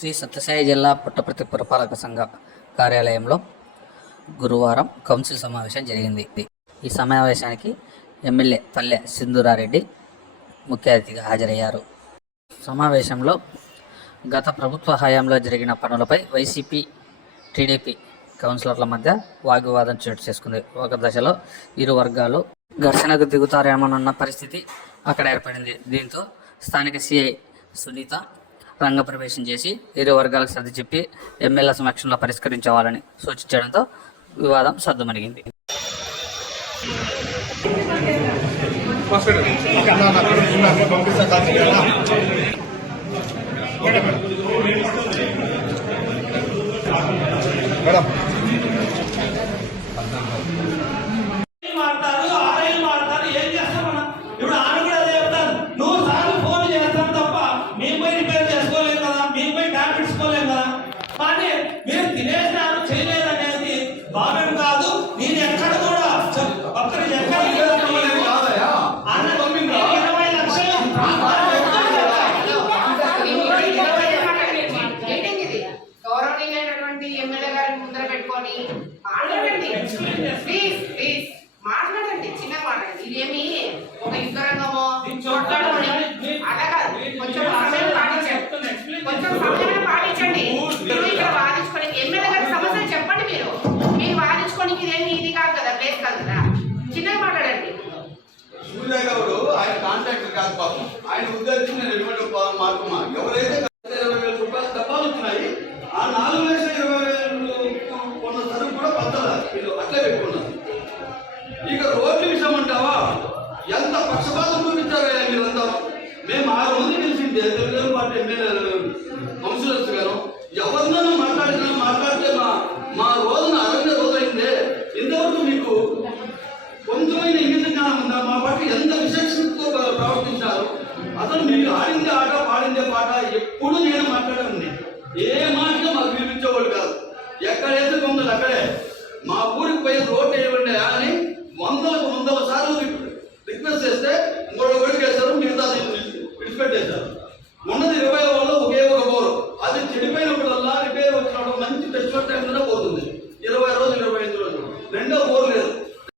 శ్రీ సత్యసాయి జిల్లా పుట్టపర్తి పురపాలక సంఘ కార్యాలయంలో గురువారం కౌన్సిల్ సమావేశం జరిగింది. ఈ సమావేశానికి ఎమ్మెల్యే పల్లె సింధూరారెడ్డి ముఖ్య అతిథిగా హాజరయ్యారు. సమావేశంలో గత ప్రభుత్వ హయాంలో జరిగిన పనులపై వైసీపీ, టీడీపీ కౌన్సిలర్ల మధ్య వాగ్వివాదం చోటు చేసుకుంది. ఒక దశలో ఇరు వర్గాలు ఘర్షణకు దిగుతారేమోనన్న పరిస్థితి అక్కడ ఏర్పడింది. దీంతో స్థానిక సిఐ సునీత రంగప్రవేశం చేసి ఇరు వర్గాలకు సర్ది చెప్పి ఎమ్మెల్యే సమక్షంలో పరిష్కరించవాలని సూచించడంతో వివాదం సద్దుమణిగింది. ఎమ్మెల్యే గారిని ముందర పెట్టుకొని మాట్లాడండి, ప్లీజ్ ప్లీజ్ మాట్లాడండి, చిన్న మాట్లాడండి. ఇదేమి ఒక యుద్ధ రంగమో చూడటం అలా కాదు. కొంచెం సమయం పాటించండి, కొంచెం సమయం పాటించండి. మీరు ఇక్కడ వాదించుకోనికి ఎమ్మెల్యే గారి సమస్యలు చెప్పండి. మీరు వాదించుకోనికి ఇదేమి ఇది కాదు కదా, ప్లేస్ కాదు కదా, చిన్నగా మాట్లాడండి. సూర్య గౌడు ఆయన కాంట్రాక్టర్ కాదు పాపం, ఆయన ఉద్దేశించిన రెడ్డిమెంట్ మార్గమా ఎవరైతే 20,000 రూపాయలు డబ్బాలు వచ్చినాయి, ఆ 4,20,000 కొన్న సరుకు కూడా పద్దలా వీళ్ళు అట్లే పెట్టుకున్నారు. ఇక రోడ్ల విషయం అంటావా, ఎంత పక్షపాతం చూపించారా మీరంతా. మేము 6 మంది గెలిచిందే తెలుగుదేశం పార్టీ ఎమ్మెల్యేలు కౌన్సిలర్స్ గారు ఎవరినైనా మాట్లాడితే మా రోజున 60 రోజులైందే. ఇంతవరకు మీకు కొంచెమైన ఇంగిత జ్ఞానం ఉందా? మా పార్టీ ఎంత విశేషంతో ప్రవర్తించారు. అసలు మీరు ఆడిందే ఆట, పాడిందే పాట ఎప్పుడు నేను మాట్లాడాను. ఏ మాటగా మాకు వినిపించేవాళ్ళు కాదు. ఎక్కడైతే కొందరు అక్కడే మా ఊరికి పోయి రోడ్డు వేయబండి అని 100 సార్లు రిక్వెస్ట్ చేస్తే 3 ఓడికి వేశారు, మిగతా విడిచిపెట్టేశారు.